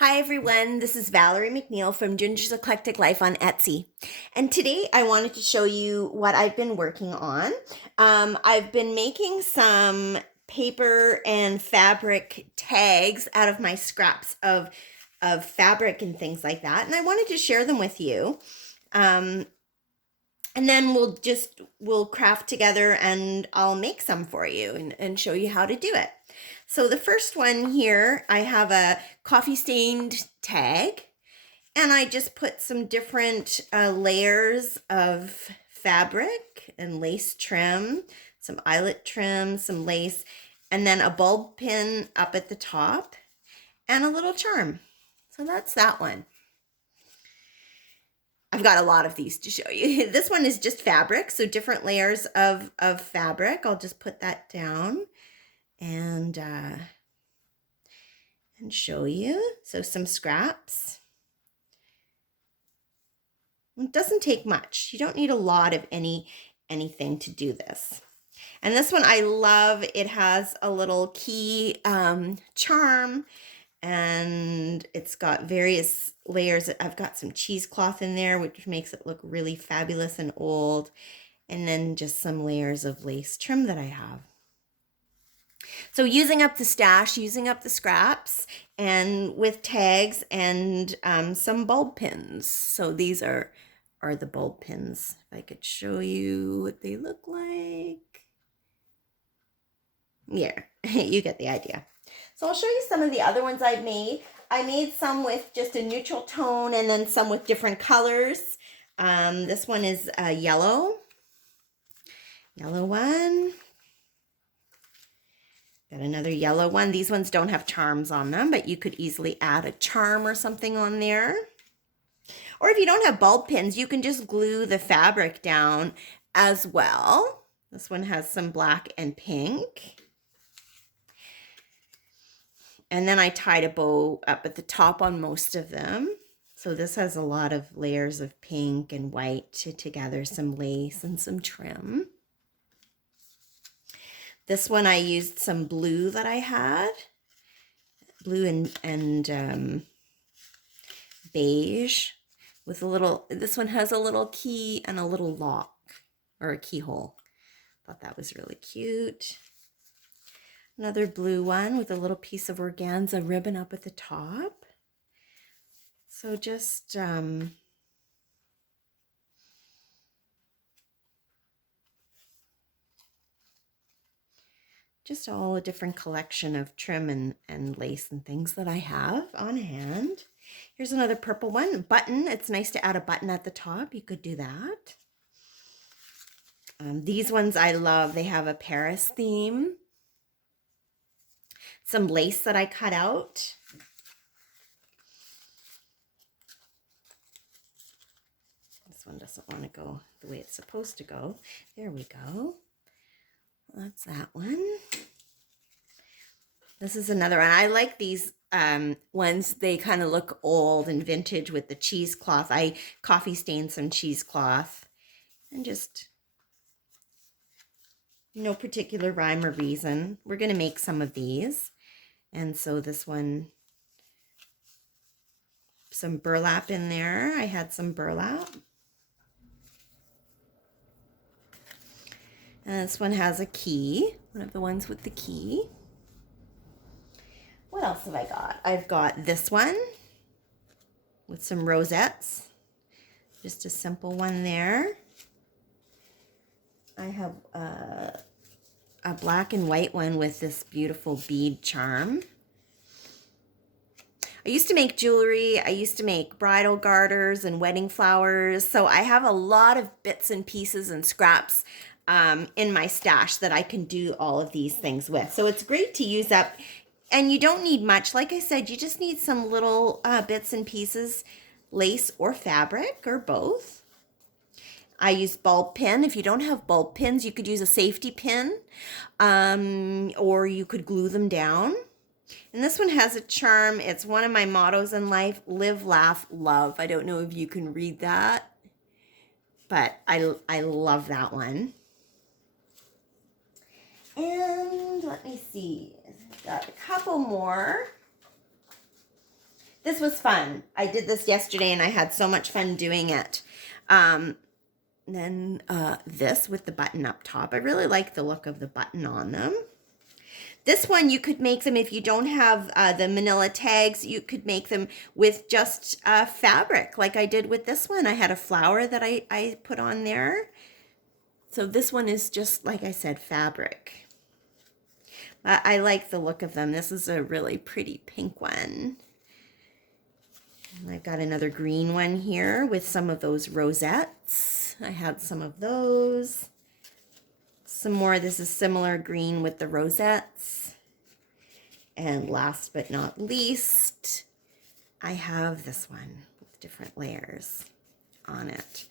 Hi everyone, this is Valerie McNeil from Ginger's Eclectic Life on Etsy. And today I wanted to show you what I've been working on. I've been making some paper and fabric tags out of my scraps of fabric and things like that. And I wanted to share them with you. And then we'll craft together and I'll make some for you and show you how to do it. So the first one here, I have a coffee stained tag, and I just put some different layers of fabric and lace trim, some eyelet trim, some lace, and then a bulb pin up at the top and a little charm. So that's that one. I've got a lot of these to show you. This one is just fabric, so different layers of fabric. I'll just put that down and show you. So some scraps. It doesn't take much. You don't need a lot of anything to do this. And this one I love. It has a little key charm, and it's got various layers. I've got some cheesecloth in there, which makes it look really fabulous and old. And then just some layers of lace trim that I have. So using up the stash, using up the scraps, and with tags and some bulb pins. So these are the bulb pins. If I could show you what they look like. Yeah, you get the idea. So I'll show you some of the other ones I've made. I made some with just a neutral tone and then some with different colors. This one is yellow. Yellow one. Got another yellow one. These ones don't have charms on them, but you could easily add a charm or something on there. Or if you don't have bulb pins, you can just glue the fabric down as well. This one has some black and pink. And then I tied a bow up at the top on most of them. So this has a lot of layers of pink and white to gather some lace and some trim. This one I used some blue that I had. Blue and beige with a little, this one has a little key and a little lock or a keyhole. Thought that was really cute. Another blue one with a little piece of organza ribbon up at the top. So just all a different collection of trim and lace and things that I have on hand. Here's another purple one, button. It's nice to add a button at the top. You could do that. These ones I love. They have a Paris theme. Some lace that I cut out. This one doesn't want to go the way it's supposed to go. There we go. That's that one. This is another one. I like these ones. They kind of look old and vintage with the cheesecloth. I coffee stained some cheesecloth and just no particular rhyme or reason. We're going to make some of these. And so this one, some burlap in there. I had some burlap. And this one has a key, one of the ones with the key. What else have I got? I've got this one with some rosettes. Just a simple one there. I have a black and white one with this beautiful bead charm. I used to make jewelry. I used to make bridal garters and wedding flowers. So I have a lot of bits and pieces and scraps in my stash that I can do all of these things with. So it's great to use up. And you don't need much. Like I said, you just need some little bits and pieces, lace or fabric or both. I use bulb pin. If you don't have bulb pins, you could use a safety pin or you could glue them down. And this one has a charm. It's one of my mottos in life, live, laugh, love. I don't know if you can read that, but I love that one. And let me see, got a couple more. This was fun. I did this yesterday and I had so much fun doing it. Then this with the button up top. I really like the look of the button on them. This one, you could make them, if you don't have the manila tags, you could make them with just fabric, like I did with this one. I had a flower that I put on there. So this one is just, like I said, fabric. I like the look of them. This is a really pretty pink one. And I've got another green one here with some of those rosettes. I had some of those. Some more, this is similar green with the rosettes. And last but not least, I have this one with different layers on it.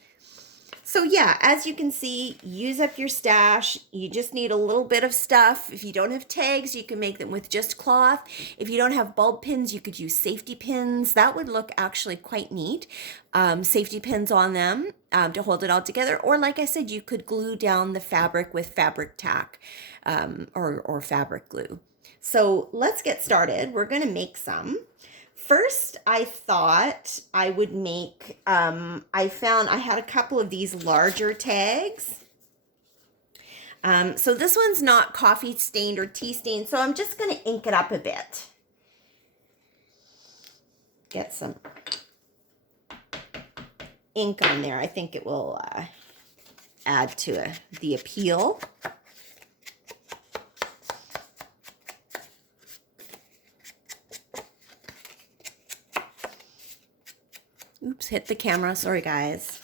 So yeah, as you can see, use up your stash. You just need a little bit of stuff. If you don't have tags, you can make them with just cloth. If you don't have bulb pins, you could use safety pins. That would look actually quite neat. Safety pins on them to hold it all together. Or like I said, you could glue down the fabric with fabric tack or fabric glue. So let's get started. We're going to make some. First, I thought I would make, I found I had a couple of these larger tags. So this one's not coffee stained or tea stained, so I'm just going to ink it up a bit. Get some ink on there. I think it will add to the appeal. Oops, hit the camera. Sorry, guys.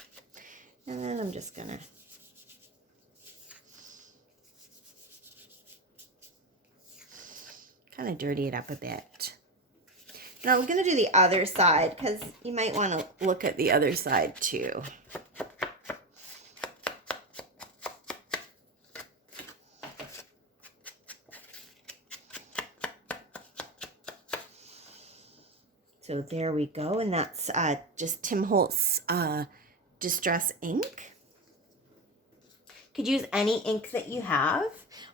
And then I'm just going to kind of dirty it up a bit. Now we're going to do the other side because you might want to look at the other side too. So there we go, and that's just Tim Holtz Distress ink. Could use any ink that you have,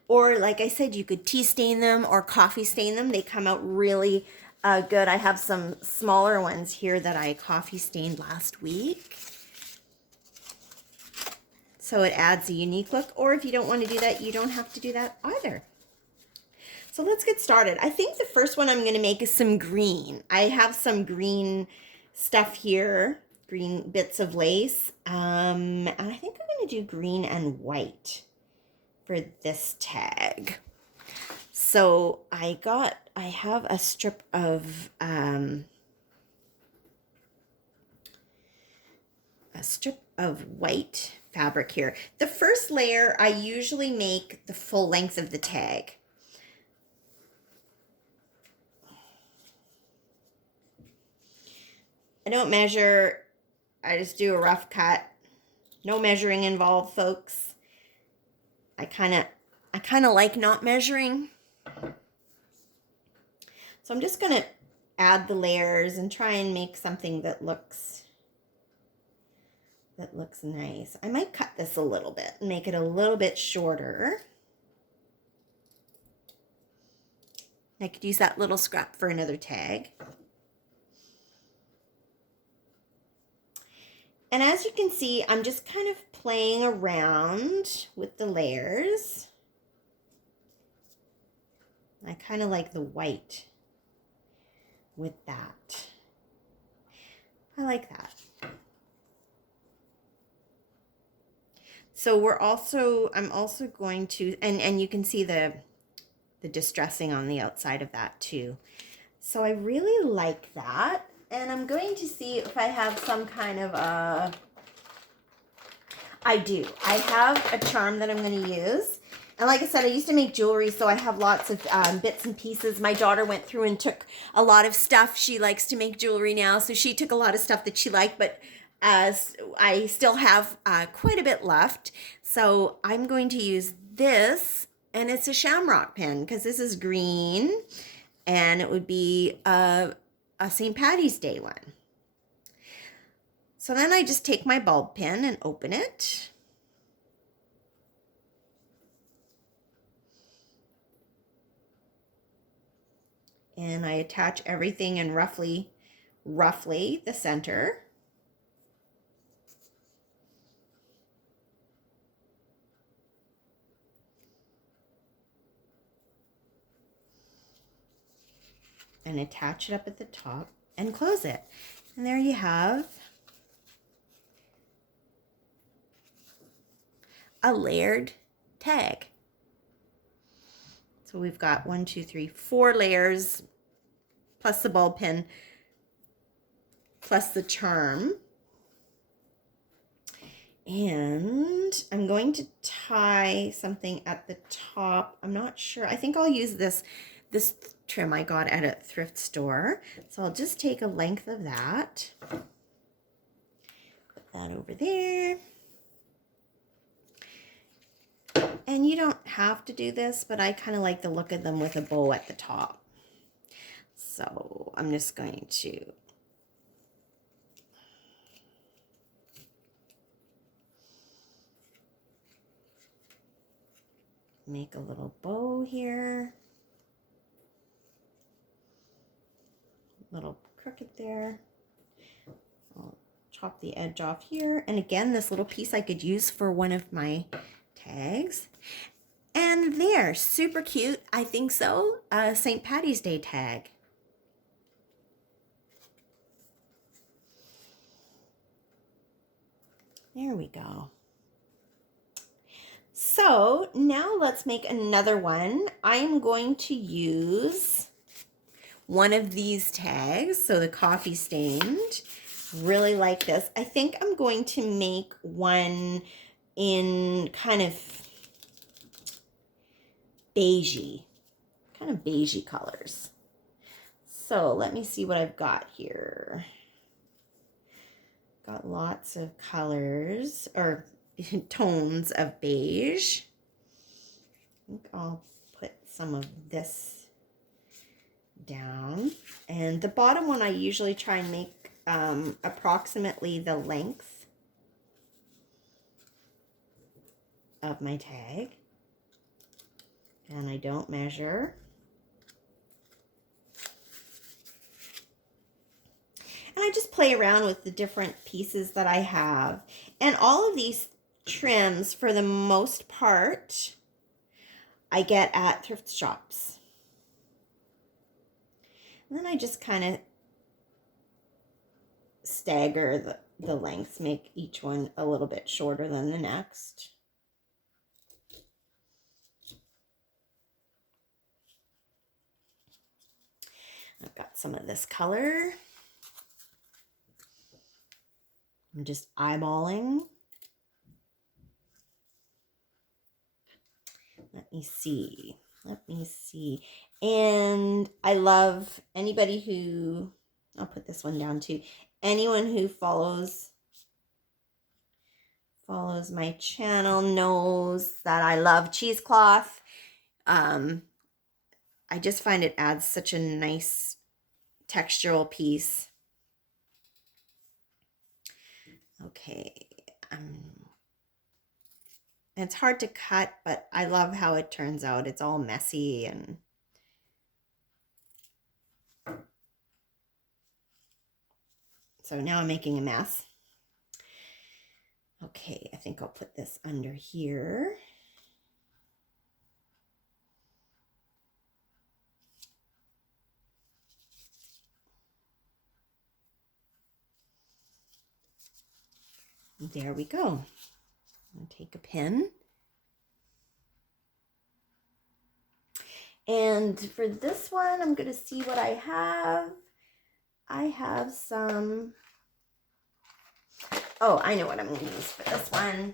or like I said, you could tea stain them or coffee stain them. They come out really good. I have some smaller ones here that I coffee stained last week. So it adds a unique look, or if you don't want to do that, you don't have to do that either. So let's get started. I think the first one I'm going to make is some green. I have some green stuff here, green bits of lace. And I think I'm going to do green and white for this tag. So I have a strip of white fabric here. The first layer, I usually make the full length of the tag. I don't measure, I just do a rough cut. No measuring involved, folks. I kind of like not measuring. So I'm just going to add the layers and try and make something that looks nice. I might cut this a little bit and make it a little bit shorter. I could use that little scrap for another tag. And as you can see, I'm just kind of playing around with the layers. I kind of like the white with that. I like that. So I'm also going to, and you can see the distressing on the outside of that too. So I really like that. And I'm going to see if I have some kind of I do. I have a charm that I'm going to use. And like I said, I used to make jewelry, so I have lots of bits and pieces. My daughter went through and took a lot of stuff. She likes to make jewelry now, so she took a lot of stuff that she liked, but I still have quite a bit left. So I'm going to use this, and it's a shamrock pin because this is green, and it would be a St. Patty's Day one. So then I just take my bulb pin and open it. And I attach everything in roughly roughly the center. And attach it up at the top and close it. And there you have a layered tag. So we've got 1, 2, 3, 4 layers plus the ball pin plus the charm. And I'm going to tie something at the top. I'm not sure. I think I'll use this trim I got at a thrift store. So I'll just take a length of that. Put that over there. And you don't have to do this, but I kind of like the look of them with a bow at the top. So I'm just going to make a little bow here. Little crooked there. I'll chop the edge off here. And again, this little piece I could use for one of my tags. And there, super cute. I think so. St. Patty's Day tag. There we go. So now let's make another one. I'm going to use one of these tags. So the coffee stained. Really like this. I think I'm going to make one in kind of beigey colors. So let me see what I've got here. Got lots of colors or tones of beige. I think I'll put some of this down. And the bottom one I usually try and make approximately the length of my tag. And I don't measure. And I just play around with the different pieces that I have. And all of these trims, for the most part, I get at thrift shops. And then I just kind of stagger the lengths, make each one a little bit shorter than the next. I've got some of this color. I'm just eyeballing. Let me see. And I love anybody who, I'll put this one down too. Anyone who follows my channel knows that I love cheesecloth. I just find it adds such a nice textural piece. Okay. It's hard to cut, but I love how it turns out. It's all messy and so now I'm making a mess. Okay, I think I'll put this under here. There we go. I'll take a pin. And for this one, I'm going to see what I have. I have some, oh, I know what I'm going to use for this one.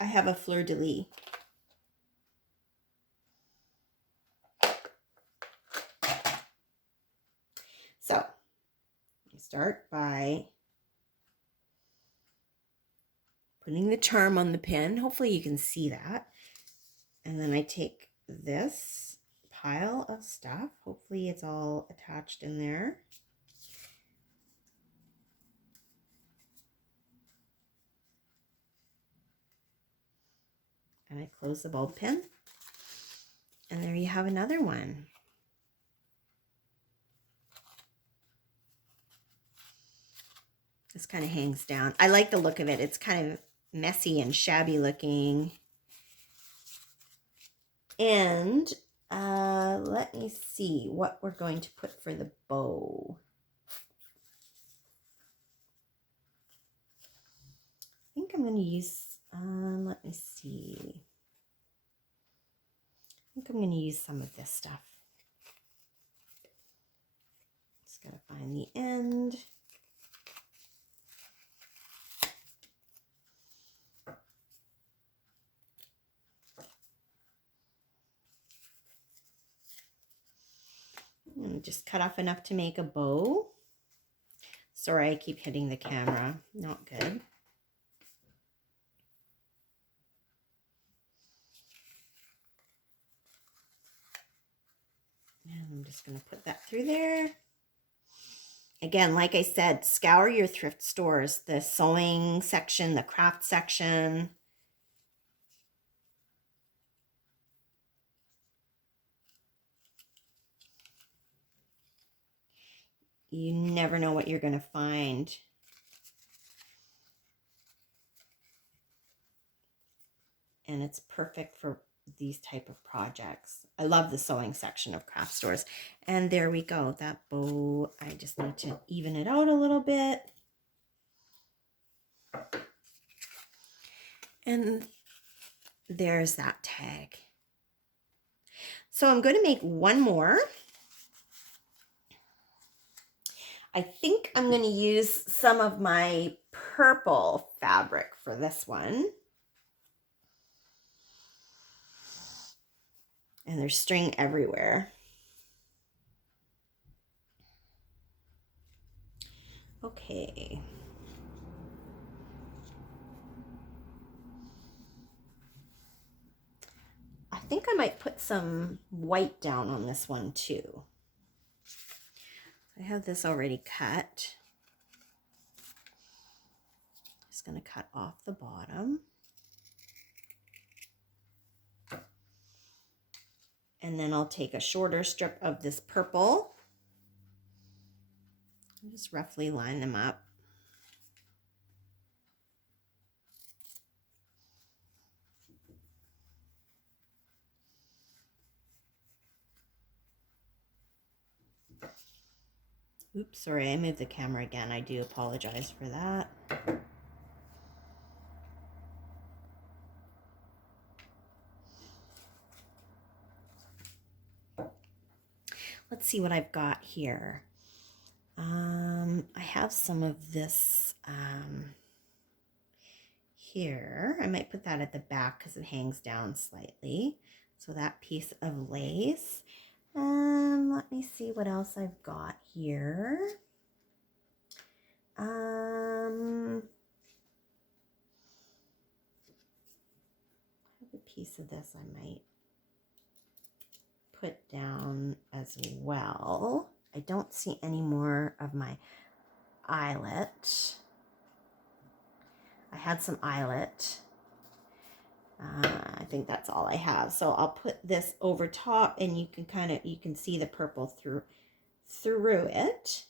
I have a fleur-de-lis. So, I start by putting the charm on the pin. Hopefully you can see that. And then I take this pile of stuff. Hopefully it's all attached in there. And I close the bulb pin. And there you have another one. This kind of hangs down. I like the look of it. It's kind of messy and shabby looking. And let me see what we're going to put for the bow. I think I'm going to use, let me see. I think I'm going to use some of this stuff. Just got to find the end. And just cut off enough to make a bow. Sorry, I keep hitting the camera. Not good. And I'm just going to put that through there. Again, like I said, scour your thrift stores, the sewing section, the craft section. You never know what you're going to find. And it's perfect for these type of projects. I love the sewing section of craft stores. And there we go, that bow. I just need to even it out a little bit. And there's that tag. So I'm going to make one more. I think I'm going to use some of my purple fabric for this one. And there's string everywhere. Okay. I think I might put some white down on this one too. I have this already cut. Just going to cut off the bottom. And then I'll take a shorter strip of this purple. And just roughly line them up. Oops, sorry, I moved the camera again. I do apologize for that. Let's see what I've got here. I have some of this here. I might put that at the back because it hangs down slightly. So that piece of lace. Let me see what else I've got here. I have a piece of this I might put down as well. I don't see any more of my eyelet. I had some eyelet. I think that's all I have. So I'll put this over top and you can see the purple through it.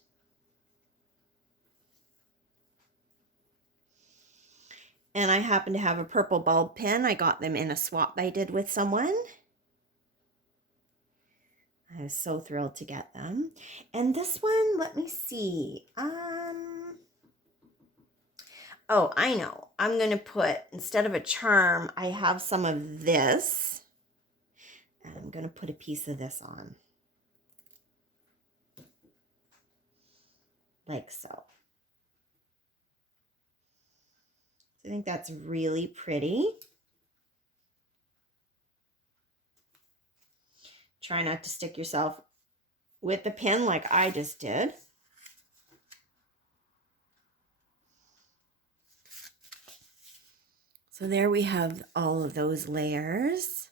And I happen to have a purple bulb pin. I got them in a swap I did with someone. I was so thrilled to get them. And this one, let me see. Oh, I know. I'm going to put, instead of a charm, I have some of this. And I'm going to put a piece of this on. Like so. I think that's really pretty. Try not to stick yourself with the pin like I just did. So there we have all of those layers.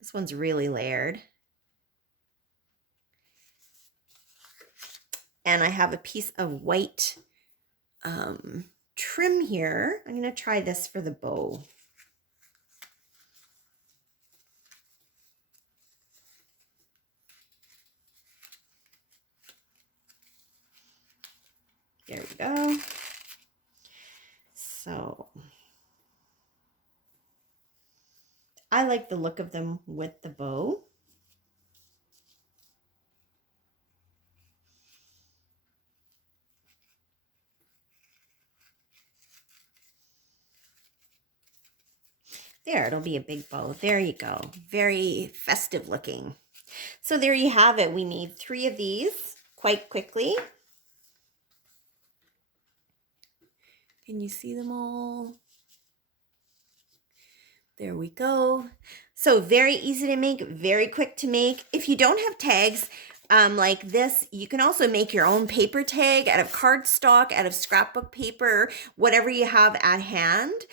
This one's really layered. And I have a piece of white trim here. I'm going to try this for the bow. There we go. So I like the look of them with the bow. There, it'll be a big bow. There you go. Very festive looking. So there you have it. We made 3 of these quite quickly. Can you see them all? There we go. So very easy to make, very quick to make. If you don't have tags like this, you can also make your own paper tag out of cardstock, out of scrapbook paper, whatever you have at hand.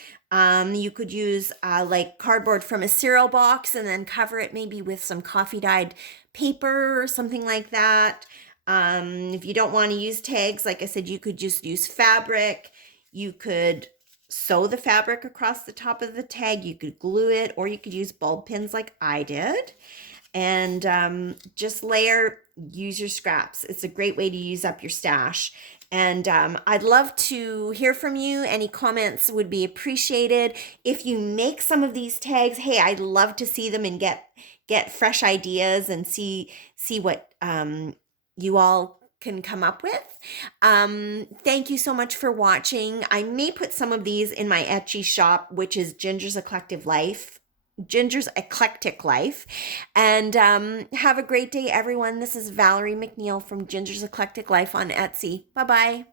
You could use like cardboard from a cereal box and then cover it maybe with some coffee dyed paper or something like that. If you don't want to use tags, like I said, you could just use fabric. You could sew the fabric across the top of the tag. You could glue it, or you could use bulb pins like I did. And just use your scraps. It's a great way to use up your stash. And I'd love to hear from you. Any comments would be appreciated. If you make some of these tags, hey, I'd love to see them and get fresh ideas and see what you all can come up with. Thank you so much for watching. I may put some of these in my Etsy shop, which is Ginger's Eclectic Life. And have a great day, everyone. This is Valerie McNeil from Ginger's Eclectic Life on Etsy. Bye-bye.